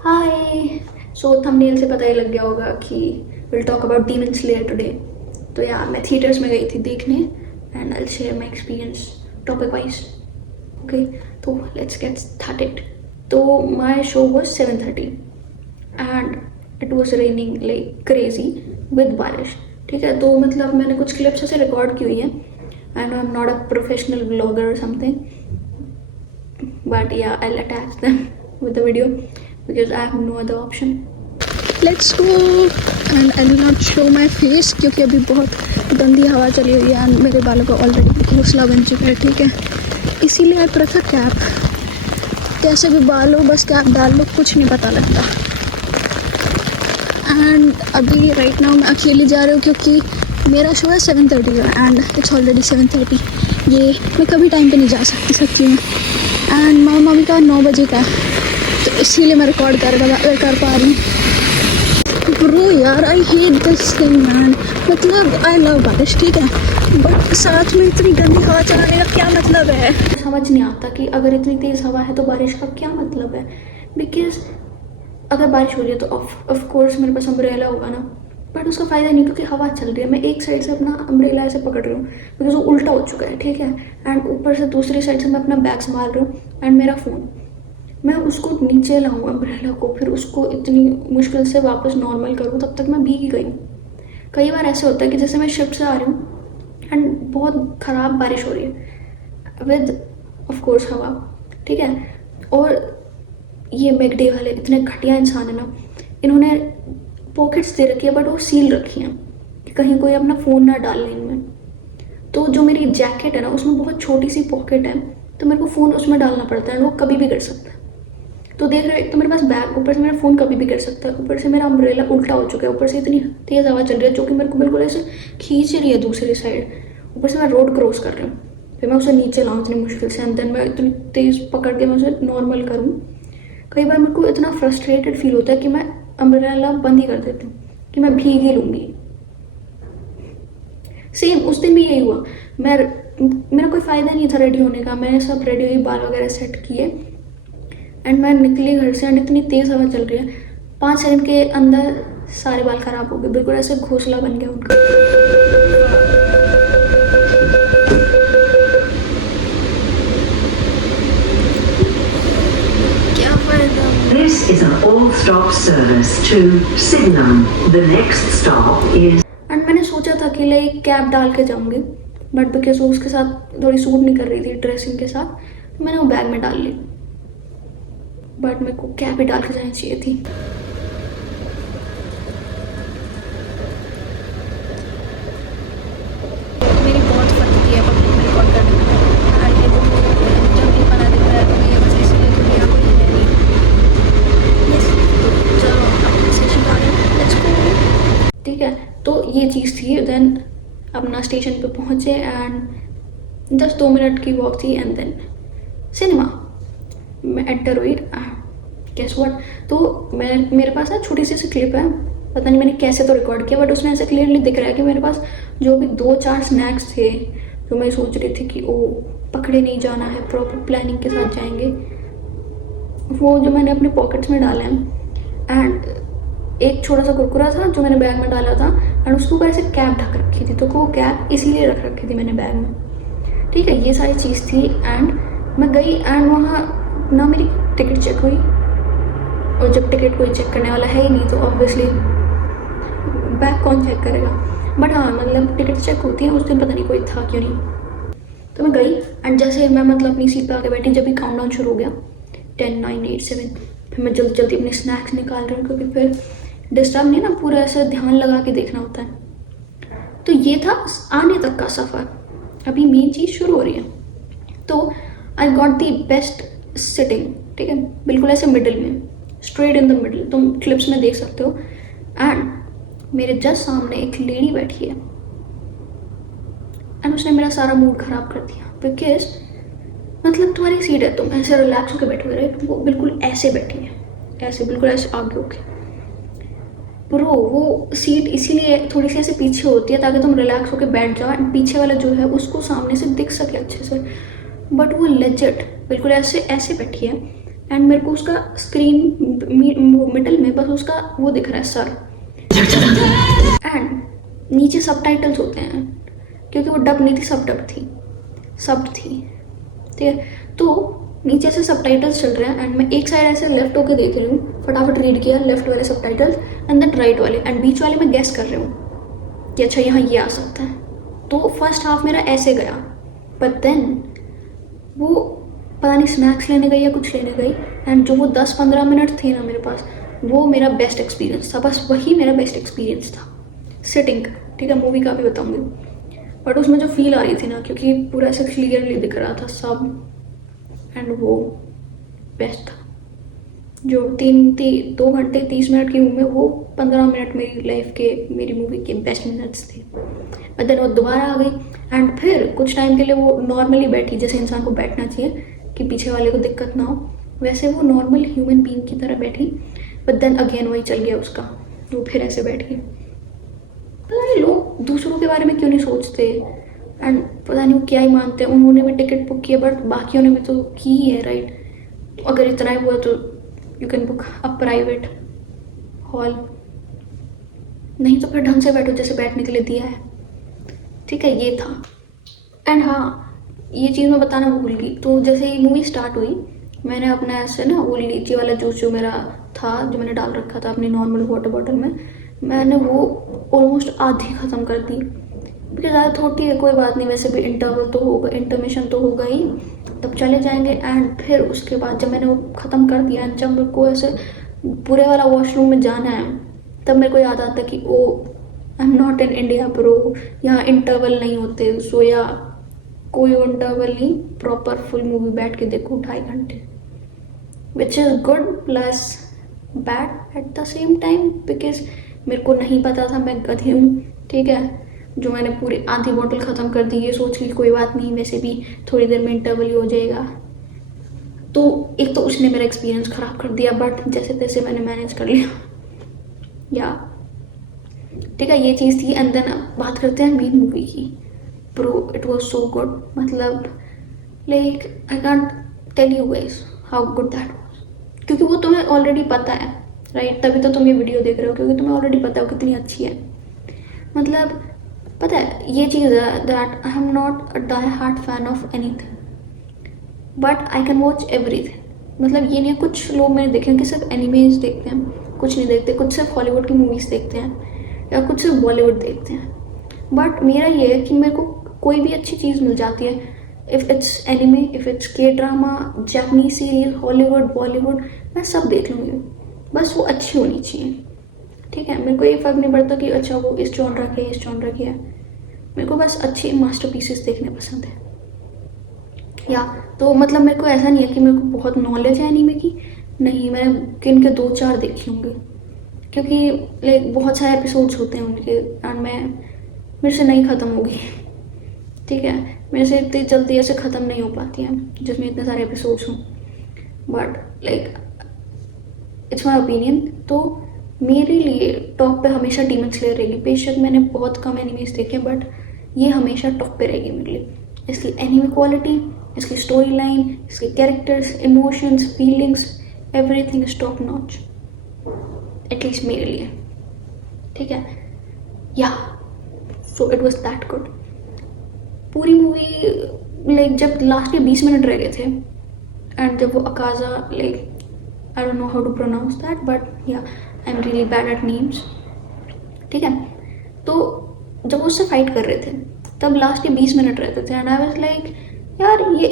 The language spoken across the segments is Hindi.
हाय। सो थंबनेल से पता ही लग गया होगा कि will talk about demon slayer today. तो यार मैं थिएटर्स में गई थी देखने and I will share my experience topic wise. Okay, तो लेट्स गेट स्टार्टेड। तो my show was 7:30 and it was raining like crazy with बारिश। ठीक है, तो मतलब मैंने कुछ क्लिप्स ऐसे रिकॉर्ड की हुई है and I am not a professional vlogger और something, but yeah, I'll attach them with the video because I have no other option. Let's go and I will not show my face क्योंकि अभी बहुत गंदी हवा चली हुई है एंड मेरे बालों का ऑलरेडी घोंसला बन चुका है। ठीक है, इसीलिए आई प्रेफर कैप। कैसे भी बाल हो बस कैप डाल लो, कुछ नहीं पता लगता। एंड अभी राइट नाउ मैं अकेली जा रही हूँ क्योंकि मेरा शो है 7:30 का एंड इट्स ऑलरेडी 7:30। ये मैं कभी टाइम पे नहीं जा सकती हूँ एंड मामा मामी का 9 बजे का है, तो इसीलिए मैं रिकॉर्ड कर पा रही हूँ। ब्रो यार, I hate this thing man. मतलब आई लव बारिश, ठीक है, बट साथ में इतनी गंदी हवा चलाने का क्या मतलब है? समझ नहीं आता कि अगर इतनी तेज़ हवा है तो बारिश का क्या मतलब है। बिकॉज अगर बारिश हो रही है तो ऑफ कोर्स मेरे पास अम्ब्रेला होगा ना, बट उसका फ़ायदा नहीं क्योंकि हवा चल रही है। मैं एक साइड से अपना अम्ब्रेला ऐसे पकड़ रही हूँ बिकॉज वो उल्टा हो चुका है। ठीक है, एंड ऊपर से दूसरी साइड से मैं अपना बैग संभाल रही हूँ एंड मेरा फ़ोन, मैं उसको नीचे लाऊँ अम्ब्रेला को, फिर उसको इतनी मुश्किल से वापस नॉर्मल करूँ, तब तक मैं भीग ही गई हूँ। कई बार ऐसे होता है कि जैसे मैं शिफ्ट से आ रही हूँ एंड बहुत ख़राब बारिश हो रही है विद ऑफ कोर्स हवा। ठीक है, और ये मैकडे वाले इतने घटिया इंसान है ना, इन्होंने पॉकेट्स दे रखी है बट वो सील रखी हैं कि कहीं कोई अपना फ़ोन ना डाल ले इनमें। तो जो मेरी जैकेट है ना उसमें बहुत छोटी सी पॉकेट है, तो मेरे को फ़ोन उसमें डालना पड़ता है, वो कभी भी गिर सकता है। तो देख रहे, एक तो मेरे पास बैग, ऊपर से मेरा फ़ोन कभी भी गिर सकता है, ऊपर से मेरा अम्ब्रेला उल्टा हो चुका है, ऊपर से इतनी तेज़ हवा चल रही है जो कि मेरे को बिल्कुल ऐसे खींच रही है दूसरी साइड। ऊपर से मैं रोड क्रॉस कर रही हूँ, फिर मैं उसे नीचे लाऊँ इतनी मुश्किल से एंड देन मैं इतनी तेज़ पकड़ के मैं उसे नॉर्मल करूँ। कई बार मेरे को इतना फ्रस्ट्रेटेड फील होता है कि मैं अम्ब्रेला बंद ही कर देती हूँ कि मैं भीग ही लूँगी। सेम उस दिन भी यही हुआ। मेरा कोई फ़ायदा नहीं था रेडी होने का, मैंने सब रेडी हुई, बाल वगैरह सेट किए एंड मैं निकली घर से एंड इतनी तेज़ हवा चल रही है, 5 सेकंड के अंदर सारे बाल ख़राब हो गए, बिल्कुल ऐसे घोंसला बन गया उनका। This is an all-stop service to Sydenham. The next stop is. And मैंने सोचा था कि लाइक कैप डाल के जाऊंगी, बट बिकॉज वो उसके साथ थोड़ी सूट नहीं कर रही थी ड्रेसिंग के साथ, तो मैंने वो बैग में डाल ली, बट मेरे को कैप ही डाल के जानी चाहिए थी। मेरी बहुत फटती है पब्लिक में रिकॉर्ड करने में, ये तो जब भी बना देता है तो ये बस इसलिए दुनिया को ही है नहीं। यस, चलो अब स्टेशन पे आ गए, लेट्स गो। ठीक है, तो ये चीज़ थी। देन अपना स्टेशन पे पहुँचे एंड जस्ट 2 मिनट की वॉक थी एंड देन सिनेमा मैं एंटर हुई। गेस व्हाट, तो मेरे पास ना छोटी सी क्लिप है, पता नहीं मैंने कैसे तो रिकॉर्ड किया, बट उसमें ऐसे क्लियरली दिख रहा है कि मेरे पास जो भी 2-4 स्नैक्स थे जो मैं सोच रही थी कि ओ पकड़े नहीं जाना है, प्रॉपर प्लानिंग के साथ जाएंगे, वो जो मैंने अपने पॉकेट्स में डाले हैं। एंड एक छोटा सा कुरकुरा था जो मैंने बैग में डाला था एंड उसके ऊपर ऐसे कैप ढक रखी थी, तो वो कैप इसीलिए रख रखी थी मैंने बैग में। ठीक है, ये सारी चीज़ थी एंड मैं गई एंड वहाँ ना मेरी टिकट चेक हुई, और जब टिकट कोई चेक करने वाला है ही नहीं तो ऑब्वियसली बैग कौन चेक करेगा। बट हाँ, मतलब टिकट चेक होती है, उस दिन पता नहीं कोई था क्यों नहीं। तो मैं गई एंड जैसे मैं मतलब अपनी सीट पे आके बैठी, जब भी काउंटडाउन शुरू हो गया 10, 9, 8, 7, फिर मैं जल्दी जल्दी अपने स्नैक्स निकाल रही हूँ क्योंकि फिर डिस्टर्ब नहीं ना, पूरा ऐसे ध्यान लगा के देखना होता है। तो ये था आने तक का सफ़र, अभी मेन चीज़ शुरू हो रही है। तो I got the best sitting, ठीक है, बिल्कुल ऐसे मिडिल में, स्ट्रेट इन द मिडिल, तुम क्लिप्स में देख सकते हो। एंड मेरे जस्ट सामने एक लेडी बैठी है एंड उसने मेरा सारा मूड ख़राब कर दिया बिकॉज मतलब तुम्हारी सीट है, तुम ऐसे रिलैक्स होकर बैठोगे राइट, वो बिल्कुल ऐसे बैठी है, ऐसे बिल्कुल ऐसे आगे होके। ब्रो वो सीट इसीलिए थोड़ी सी ऐसे पीछे होती है ताकि तुम रिलैक्स होकर बैठ जाओ एंड पीछे वाला जो है उसको सामने से दिख सके अच्छे से, बट वो लेजिट बिल्कुल ऐसे ऐसे बैठी है एंड मेरे को उसका स्क्रीन मिडल में बस उसका वो दिख रहा है, सर, एंड नीचे सबटाइटल्स होते हैं, क्योंकि वो डब नहीं थी, सब थी, ठीक है। तो नीचे से सबटाइटल्स चल रहे हैं एंड मैं एक साइड ऐसे लेफ्ट होके देख रही हूँ, फटाफट रीड किया लेफ्ट वाले सबटाइटल्स एंड देन राइट वाले, एंड बीच वाले मैं गेस कर रही हूँ कि अच्छा यहाँ ये आ सकता है। तो फर्स्ट हाफ मेरा ऐसे गया, बट देन वो पता नहीं स्नैक्स लेने गई या कुछ लेने गई, एंड जो वो 10-15 मिनट थे ना मेरे पास, वो मेरा बेस्ट एक्सपीरियंस था, बस वही मेरा बेस्ट एक्सपीरियंस था सिटिंग का, ठीक है। मूवी का भी बताऊंगी, बट उसमें जो फील आ रही थी ना, क्योंकि पूरा ऐसे क्लियरली दिख रहा था सब, एंड वो बेस्ट था। जो 2 घंटे 30 मिनट की मूवी, वो 15 मिनट मेरी लाइफ के, मेरी मूवी के बेस्ट मिनट्स थे। बट देन वो दोबारा आ गई एंड फिर कुछ टाइम के लिए वो नॉर्मली बैठी, जैसे इंसान को बैठना चाहिए कि पीछे वाले को दिक्कत ना हो, वैसे वो नॉर्मल ह्यूमन बीइंग की तरह बैठी। बट देन अगेन वही चल गया उसका, वो फिर ऐसे बैठ गई। पता नहीं लोग दूसरों के बारे में क्यों नहीं सोचते, एंड पता नहीं वो क्या ही मानते हैं। उन्होंने भी टिकट बुक किया, बट बाकियों ने भी तो की ही है, राइट। अगर इतना ही हुआ तो you can book a private hall, नहीं तो फिर ढंग से बैठो जैसे बैठने के लिए दिया है, ठीक है। ये था। एंड हाँ, ये चीज़ मैं बताना भूल गई, तो जैसे ही मूवी स्टार्ट हुई, मैंने अपना ऐसे ना वो लीची वाला जूस जो मेरा था, जो मैंने डाल रखा था अपनी नॉर्मल वाटर बॉटल में, मैंने वो ऑलमोस्ट आधी ख़त्म कर दी। बिकॉज ज़्यादा थोड़ी है, कोई बात नहीं, वैसे भी इंटरवल तो होगा, इंटरमिशन तो होगा ही, तब चले जाएंगे। एंड फिर उसके बाद जब मैंने वो ख़त्म कर दिया, जब मेरे को ऐसे पूरे वाला वॉशरूम में जाना है, तब मेरे को याद आता कि oh I am not in India bro, यहाँ इंटरवल नहीं होते। सो या कोई इंटरवल नहीं, प्रॉपर फुल मूवी बैठ के देखो 2.5 घंटे, which is good plus bad at the same time, because मेरे को नहीं पता था, मैं गधी हूँ, ठीक है, जो मैंने पूरी आधी बोतल ख़त्म कर दी, ये सोच ली कोई बात नहीं, वैसे भी थोड़ी देर में इंटरवल ही हो जाएगा। तो एक तो उसने मेरा एक्सपीरियंस ख़राब कर दिया, बट जैसे तैसे मैंने मैनेज कर लिया, या ठीक है, ये चीज़ थी। एंड देन बात करते हैं मेन मूवी की। Bro it was so good, मतलब like I can't tell you guys how good that was, क्योंकि वो तुम्हें ऑलरेडी पता है, राइट। तभी तो तुम ये वीडियो देख रहे हो, क्योंकि तुम्हें ऑलरेडी पता है कितनी अच्छी है। मतलब पता है ये चीज़ है that I am not a die hard fan of anything, but I can watch everything. मतलब ये नहीं, कुछ लोग मैंने देखे हैं कि सिर्फ एनिमेज देखते हैं, कुछ नहीं देखते, कुछ सिर्फ हॉलीवुड की मूवीज़ देखते हैं, या कुछ सिर्फ बॉलीवुड देखते हैं। बट मेरा ये है कि मेरे को कोई भी अच्छी चीज़ मिल जाती है, if it's anime, if it's K drama, Japanese serial, Hollywood, Bollywood, मैं सब देख लूँगी, बस वो अच्छी होनी चाहिए, ठीक है। मेरे को ये फ़र्क नहीं पड़ता कि अच्छा वो इस जॉनरा की है, इस जॉनरा की है, मेरे को बस अच्छी मास्टरपीसेस देखने पसंद है। या तो मतलब मेरे को ऐसा नहीं है कि मेरे को बहुत नॉलेज है एनीमे की, नहीं, मैं किन के 2-4 देखी होंगी, क्योंकि लाइक बहुत सारे एपिसोड्स होते हैं उनके, एंड मेरे से नहीं ख़त्म होगी, ठीक है। मेरे से इतनी जल्दी ऐसे ख़त्म नहीं हो पाती है जिसमें इतने सारे एपिसोड्स हों, but like it's my opinion. तो मेरे लिए टॉप पे हमेशा डीमन स्लेयर रहेगी। बेशक मैंने बहुत कम एनिमेज देखे, बट ये हमेशा टॉप पे रहेगी मेरे लिए। इसकी एनिमे क्वालिटी, इसकी स्टोरी लाइन, इसके characters, emotions, feelings, everything is top notch, at least मेरे लिए, ठीक है। Yeah so it was that good. पूरी मूवी लाइक जब लास्ट के 20 मिनट रह गए थे, एंड जब वो Akaza, like I don't know how to pronounce that, but yeah I am really bad at names, ठीक है। तो जब उससे फाइट कर रहे थे, तब लास्ट के 20 मिनट रहते थे, एंड आई वाज लाइक यार ये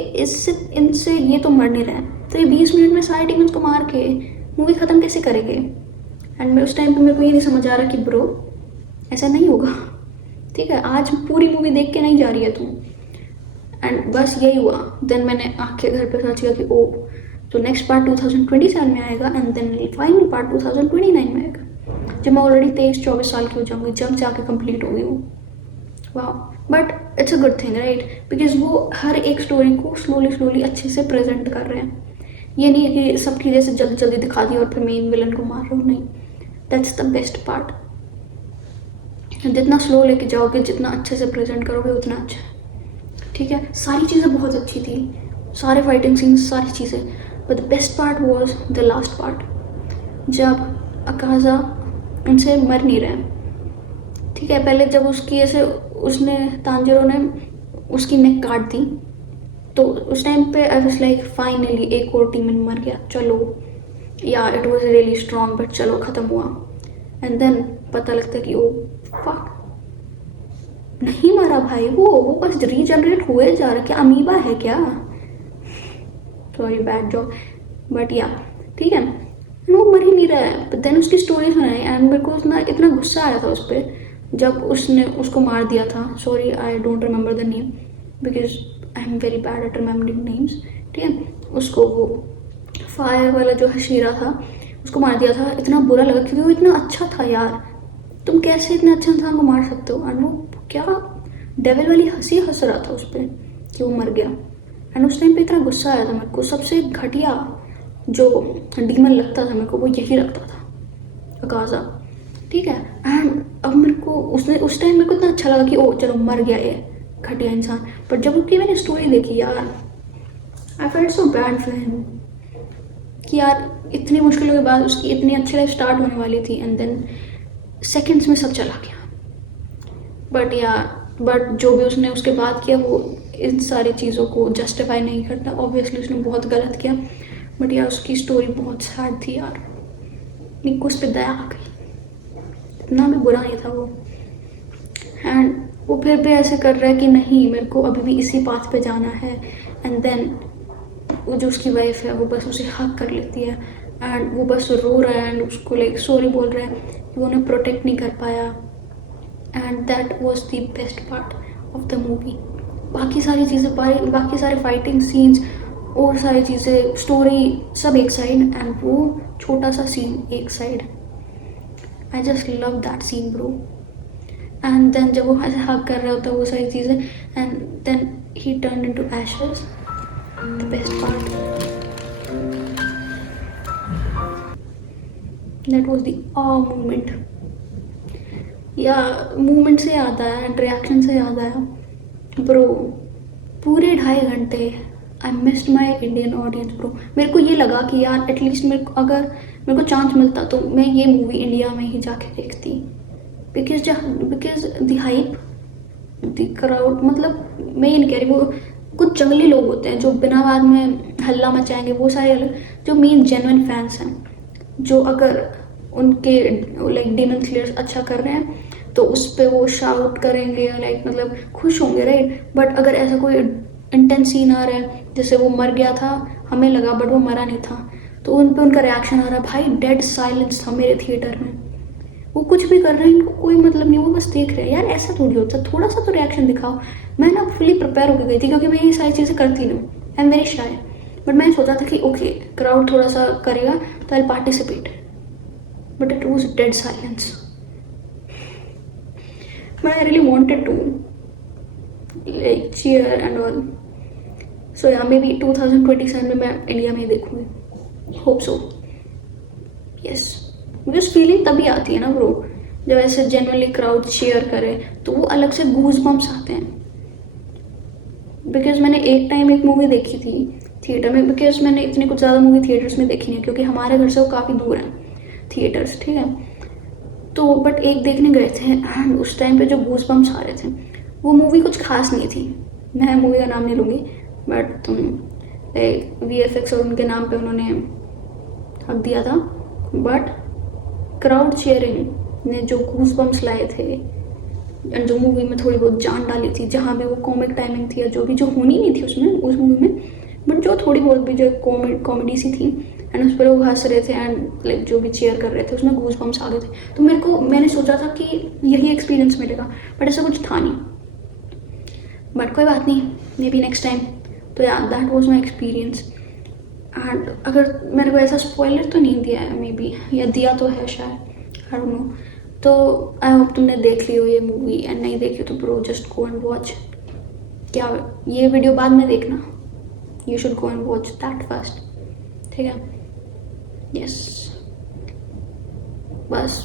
इनसे ये तो मर नहीं रहे हैं, तो ये 20 मिनट में सारे डीमंस को मार के मूवी ख़त्म कैसे करेंगे। एंड मैं उस टाइम पे मेरे को ये नहीं समझ आ रहा कि ब्रो ऐसा नहीं होगा, ठीक है, आज पूरी मूवी देख के नहीं जा रही है तू। एंड बस यही हुआ। देन मैंने आके घर पे सर्च किया कि ओ तो नेक्स्ट पार्ट 2027 में आएगा, एंड देन फाइनल पार्ट 2029 में आएगा, जब मैं ऑलरेडी 23-24 साल की हो जाऊँगी, जब जाके कंप्लीट होगी वो। वाह, but it's a good thing, right, because वो हर एक स्टोरी को स्लोली अच्छे से प्रेजेंट कर रहे हैं। ये नहीं है कि सबकी जैसे जल्दी जल्दी दिखा दिया और फिर मेन विलन को मार रहा हूँ, नहीं, दैट्स द बेस्ट पार्ट। जितना स्लो लेके जाओगे, जितना अच्छे से प्रेजेंट करोगे, उतना अच्छा है, ठीक है। सारी चीज़ें बहुत अच्छी थी, सारे फाइटिंग सीन्स, सारी चीज़ें, but the best part was the last part, जब अकाजा उनसे मर नहीं रहे, ठीक है। पहले जब उसकी ऐसे उसने तांजिरो ने उसकी नेक काट दी, तो उस टाइम पे आई वाज लाइक फाइनली एक और टीम मर गया, चलो या it was really strong, but चलो ख़त्म हुआ। एंड देन पता लगता कि ओ फक, नहीं मरा भाई, वो बस रीजनरेट हुए जा रहा, क्या अमीबा है क्या, सॉरी बैड जॉब, बट या ठीक है, वो मर ही नहीं रहा है। बट देन उसकी स्टोरी सुनाई एंड मेरे को इतना गुस्सा आया था उस पर जब उसने उसको मार दिया था। Sorry I don't remember the name because I am very bad at remembering names, ठीक है। उसको वो फायर वाला जो हशीरा था उसको मार दिया था, इतना बुरा लगा क्योंकि वो इतना अच्छा था यार, तुम कैसे इतने अच्छे इंसान को मार सकते हो। एंड वो क्या डेविल वाली हंसी हंस रहा था उस पर कि वो मर गया। एंड उस टाइम पे इतना गुस्सा आया था मेरे को, सबसे घटिया जो डीमन लगता था मेरे को वो यही लगता था, अकाजा, ठीक है। एंड अब मेरे को उसने उस टाइम मेरे को इतना अच्छा लगा कि ओ चलो मर गया ये घटिया इंसान, बट जब उसकी मैंने स्टोरी देखी यार I felt so bad for him कि यार इतनी मुश्किलों के बाद उसकी इतनी अच्छी लाइफ स्टार्ट होने वाली थी एंड देन सेकंड्स में सब चला गया। बट जो भी उसने उसके बाद किया वो इन सारी चीज़ों को जस्टिफाई नहीं करता, ऑब्वियसली उसने बहुत गलत किया, बट यार उसकी स्टोरी बहुत सैड थी यार, मेरे को उस पर दया आ गई, इतना भी बुरा नहीं था वो। एंड वो फिर भी ऐसे कर रहा है कि नहीं मेरे को अभी भी इसी पाथ पे जाना है। एंड देन वो जो उसकी वाइफ है वो बस उसे हक कर लेती है एंड वो बस रो रहा है एंड उसको लाइक सॉरी बोल रहा है कि वो उन्हें प्रोटेक्ट नहीं कर पाया। And that was the best part of the movie. बाकी सारी चीज़ें, बाकी सारे फाइटिंग सीन्स और सारी चीज़ें, स्टोरी सब एक साइड एंड वो छोटा सा सीन एक side. I just love that scene bro. And then जब वो ऐसे हग कर रहा होता है वो सारी चीज़ें and then he turn into ashes, the best part, that was the moment. या मूवमेंट से याद आया एंड रिएक्शन से याद आया ब्रो, पूरे 2.5 घंटे I missed my Indian audience bro. मेरे को ये लगा कि यार एटलीस्ट अगर मेरे को चांस मिलता तो मैं ये मूवी इंडिया में ही जाके देखती, because the hype, the crowd, मतलब मैं ये नहीं कह रही, वो कुछ जंगली लोग होते हैं जो बिना बाद में हल्ला मचाएंगे, वो सारे अलग, जो मेन जेन्युइन फैंस हैं, जो अगर उनके लाइक डीमन स्लेयर्स अच्छा कर रहे हैं तो उस पर वो शाउट करेंगे, लाइक मतलब खुश होंगे, राइट। बट अगर ऐसा कोई इंटेंस सीन आ रहा है जैसे वो मर गया था हमें लगा बट वो मरा नहीं था, तो उन पे उनका रिएक्शन आ रहा है, भाई डेड साइलेंस था मेरे थिएटर में, वो कुछ भी कर रहे हैं, इनको कोई मतलब नहीं, वो बस देख रहे हैं। यार ऐसा थोड़ी होता, थोड़ा सा तो रिएक्शन दिखाओ। मैं ना फुली प्रिपेयर होकर गई थी क्योंकि मैं ये सारी चीज़ें करती नहीं, I am very shy, but मैं सोचा था कि ओके क्राउड थोड़ा सा करेगा तो I participate, but it was dead silence. But I really wanted to like cheer and all. So yeah may be 2027 में मैं इंडिया में ही देखूंगी, hope so, yes. Because feeling तभी आती है ना ब्रो जब ऐसे जनरली क्राउड चीयर करे, तो वो अलग से गूज बम्स आते हैं। बिकॉज मैंने एक टाइम एक मूवी देखी थी थिएटर में, बिकॉज मैंने इतनी कुछ ज़्यादा मूवी थिएटर्स में देखी नहीं क्योंकि हमारे घर से वो काफ़ी दूर हैं थिएटर्स, ठीक है। तो बट एक देखने गए थे एंड उस टाइम पे जो गूज बम्स आ रहे थे, वो मूवी कुछ खास नहीं थी, मैं मूवी का नाम नहीं लूँगी, बट तुम VFX और उनके नाम पे उन्होंने हक दिया था, बट क्राउड चीयरिंग ने जो गूज बम्स लाए थे, जो मूवी में थोड़ी बहुत जान डाली थी, जहाँ भी वो कॉमिक टाइमिंग थी या जो भी, जो होनी नहीं थी उसमें उस मूवी में, बट जो थोड़ी बहुत भी जो कॉमेडी सी थी एंड उस पर वो हंस रहे थे एंड लाइक जो भी चीयर कर रहे थे उसमें गूज बम्स आ गए थे। तो मैंने सोचा था कि यही एक्सपीरियंस मिलेगा, बट ऐसा कुछ था नहीं, बट कोई बात नहीं, मे बी नेक्स्ट टाइम। तो यार that was my experience. And अगर मेरे को ऐसा स्पॉइलर तो नहीं दिया है मे बी, या दिया तो है शायद, आई डोंट नो। तो आई होप तुमने देख ली हो ये मूवी, एंड नहीं देखी तो bro just go and watch. क्या ये वीडियो बाद में देखना, you should go and watch that first, ठीक है। यस बस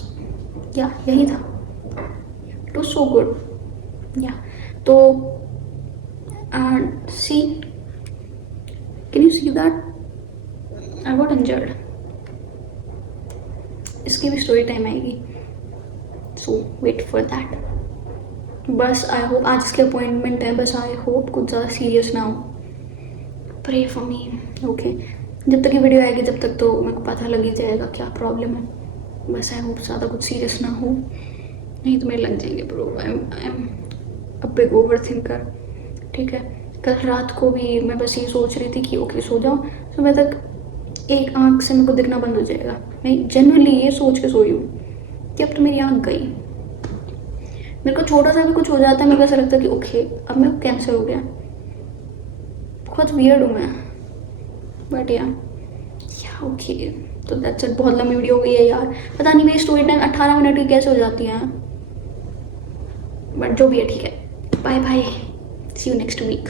या यही था, इट वॉज सो गुड या। तो and see, can you see that I got injured. इसकी भी स्टोरी टाइम आएगी, सो वेट फॉर दैट। बस आई होप, आज इसके अपॉइंटमेंट है, बस आई होप कुछ ज़्यादा सीरियस ना हो। Pray for me, okay. जब तक ये वीडियो आएगी तब तक तो मेरे को पता लग ही जाएगा क्या प्रॉब्लम है। बस आई होप ज़्यादा कुछ सीरियस ना हो, नहीं तो मेरे लग जाएंगे bro. I am a big overthinker, ठीक है। कल रात को भी मैं बस ये सोच रही थी कि ओके सो जाऊँ, सुबह तक एक आँख से मेरे को दिखना बंद हो जाएगा। मैं जनरली ये सोच के सोई हूँ कि अब तो मेरी आँख गई। मेरे को छोटा सा भी कुछ हो जाता है, मेरे को ऐसा लगता है कि ओके अब मेरे को कैंसर हो गया। बहुत वियर्ड हूँ मैं, बट या ओके। तो दैट्स इट। बहुत लंबी वीडियो हो गई है यार, पता नहीं मेरी स्टोरी टाइम 18 मिनट की कैसे हो जाती है, बट जो भी है ठीक है। Bye bye, see you next week.